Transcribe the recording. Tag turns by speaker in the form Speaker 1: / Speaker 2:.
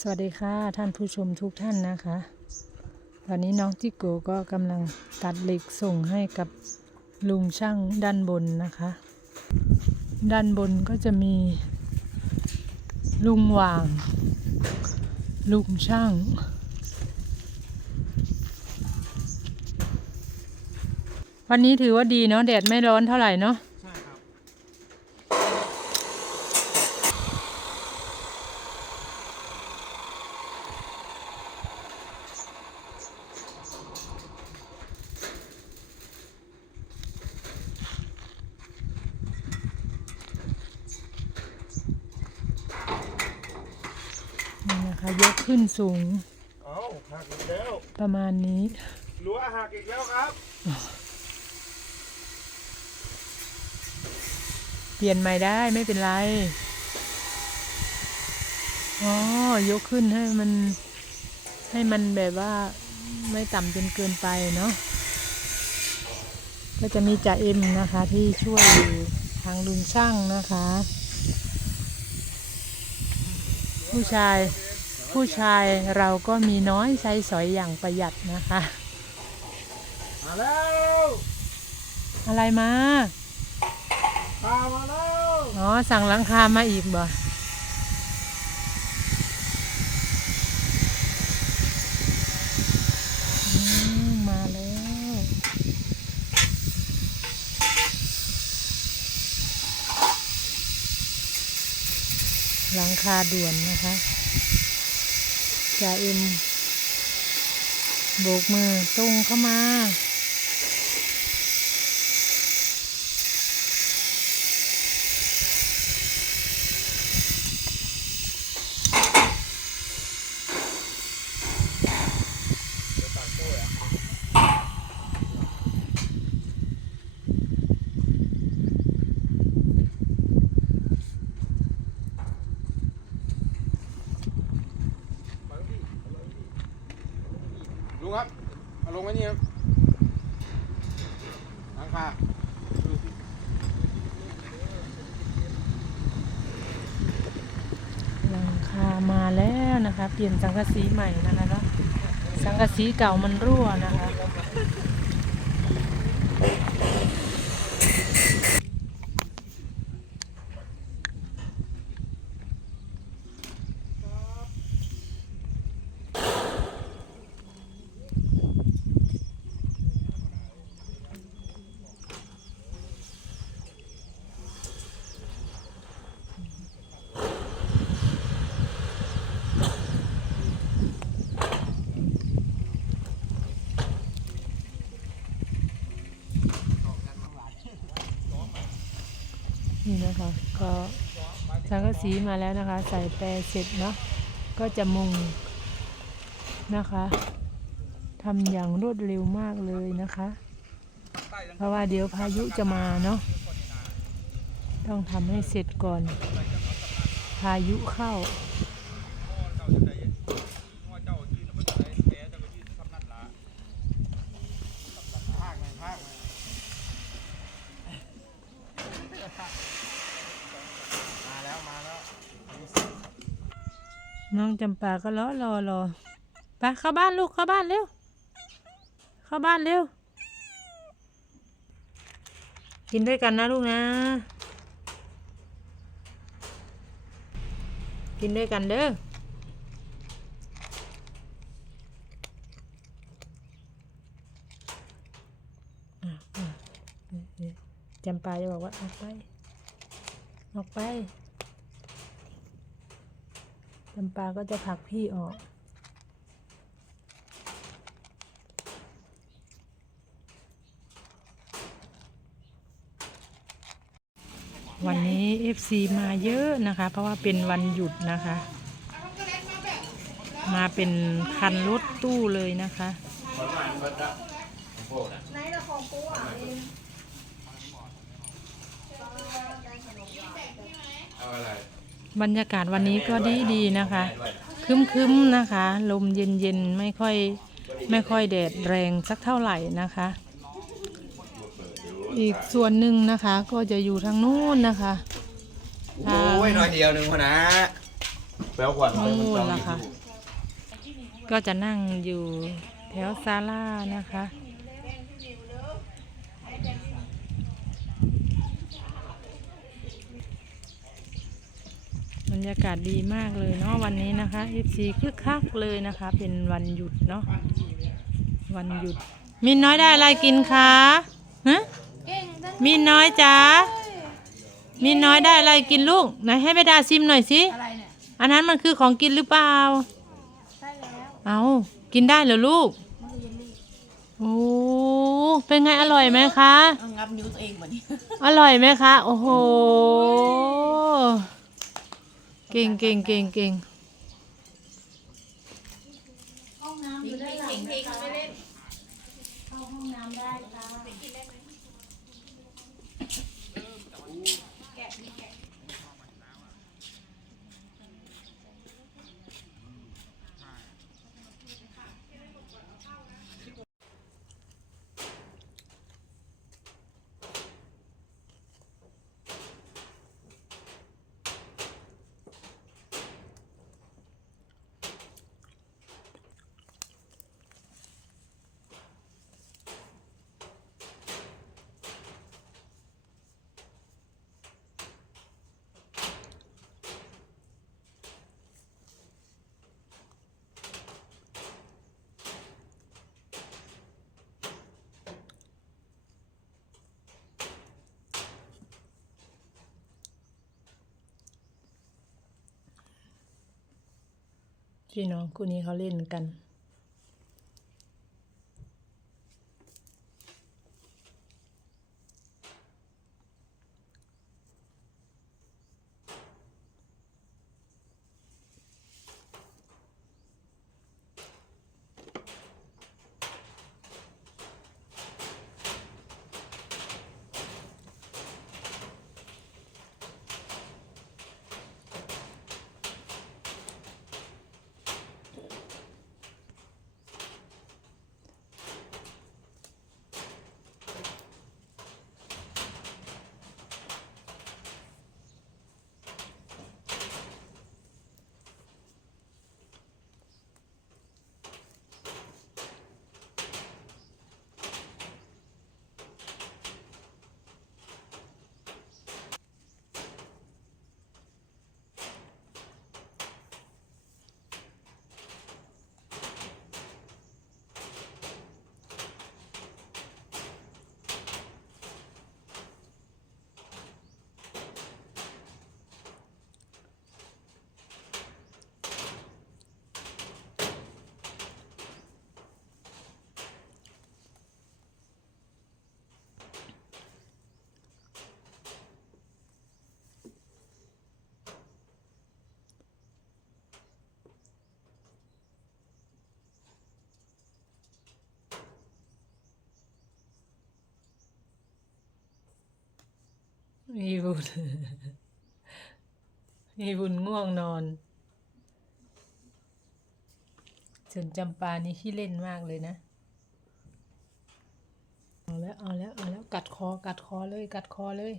Speaker 1: สวัสดีค่ะท่านผู้ชมทุกท่านนะคะ ตอนนี้น้องจิโกก็กำลังตัดเหล็กส่งให้กับลุงช่างด้านบนนะคะ ด้านบนก็จะมี ลุงหว่าง ลุงช่าง วันนี้ถือว่าดีเนาะแดดไม่ร้อนเท่าไหร่เนาะ
Speaker 2: ใช่ครับ
Speaker 1: นี่นะคะ ยกขึ้นสูง
Speaker 2: เอาหักอีกแล้ว
Speaker 1: ประมาณนี้
Speaker 2: รั้วหักอีกแล้วครับ
Speaker 1: เปลี่ยนใหม่ได้ไม่เป็นไร อ๋อ ยกขึ้นให้มัน ให้มันแบบว่าไม่ต่ำจนเกินไปเนาะ ก็จะมีจ่าเอ็มนะคะที่ช่วยอยู่ทางลุงช่างนะคะ ผู้ชาย ผู้ชายเราก็มีน้อยใช้สอยอย่างประหยัดนะคะ
Speaker 2: มาแล้ว
Speaker 1: อะไรมา
Speaker 2: พามาแล้ว
Speaker 1: อ๋อ สั่งหลังคามาอีกบ่อืมมาแล้วหลังคาด่วนนะคะ จ่าเอ็มโบกมือตรงเข้ามา
Speaker 2: ครับเอาลงไว้นี่ครับหลังคา
Speaker 1: หลังคามาแล้วนะคะ เปลี่ยนสังกะสีใหม่นะคะเนาะสังกะสีเก่ามันรั่วนะคะ นี่นะคะ ก็สังกะสีมาแล้วนะคะ ใส่แปรเสร็จเนาะก็จะมุงนะคะทำอย่างรวดเร็วมากเลยนะคะ เพราะว่าเดี๋ยวพายุจะมาเนาะต้องทำให้เสร็จก่อน พายุเข้า
Speaker 2: ภาคหน่อยภาคหนอยมาแล้วมาแล้ว
Speaker 1: น้องจำปาก็รอรอรอไปเข้าบ้านลูกเข้าบ้านเร็ว เข้าบ้านเร็ว กินด้วยกันนะลูกนะ กินด้วยกันเด้อจำปาจะบอกว่าออกไป ออกไป จำปาก็จะผลักพี่ออกวันนี้ FC มาเยอะนะคะ เพราะว่าเป็นวันหยุดนะคะ มาเป็นคันรถตู้เลยนะคะ
Speaker 2: เอาอะไร
Speaker 1: บรรยากาศวันนี้ก็ดีดีๆนะคะครึ้มๆนะคะ ลมเย็นๆไม่ค่อยไม่ค่อยแดดแรงสักเท่าไหร่นะคะ อีกส่วนหนึ่งนะคะก็จะอยู่ทางนู้นนะคะ
Speaker 3: โอ้ยน้อยเดียวหนึ่งพอนะแปลว่า
Speaker 1: นู่นล่ะค่ะก็จะนั่งอยู่แถวศาลานะคะ บรรยากาศดีมากเลยเนาะวันนี้นะคะ FC คึกคักเลยนะคะ เป็นวันหยุดเนาะวันหยุด มินน้อยได้อะไรกินคะฮะมินน้อยจ๋ามินน้อยได้อะไรกินลูกไหนให้ไปดาซิมหน่อยสิ
Speaker 4: อะไรเนี่ย
Speaker 1: อันนั้นมันคือของกินหรือเปล่า
Speaker 4: ใช่แล้ว
Speaker 1: เอากินได้เหรอลูก
Speaker 4: มันคือเยลลี่
Speaker 1: โอ้เป็นไงอร่อยไหมคะ
Speaker 4: เอางับนิ้วตัวเองเหมือนนี้
Speaker 1: อร่อยไหมคะ โอ้โห เก่งเก่งเก่งเก่ง
Speaker 4: ห้องน้ำอยู่ด้านหลังนะคะไม่เล่นเข้าห้องน้ำได้ค่ะ
Speaker 1: พี่น้องคู่นี้เขาเล่นกัน มีบุญ มีบุญง่วงนอนส่วนจำปานี่ขี้เล่นมากเลยนะ เอาแล้ว เอาแล้ว เอาแล้ว กัดคอ กัดคอเลย กัดคอเลย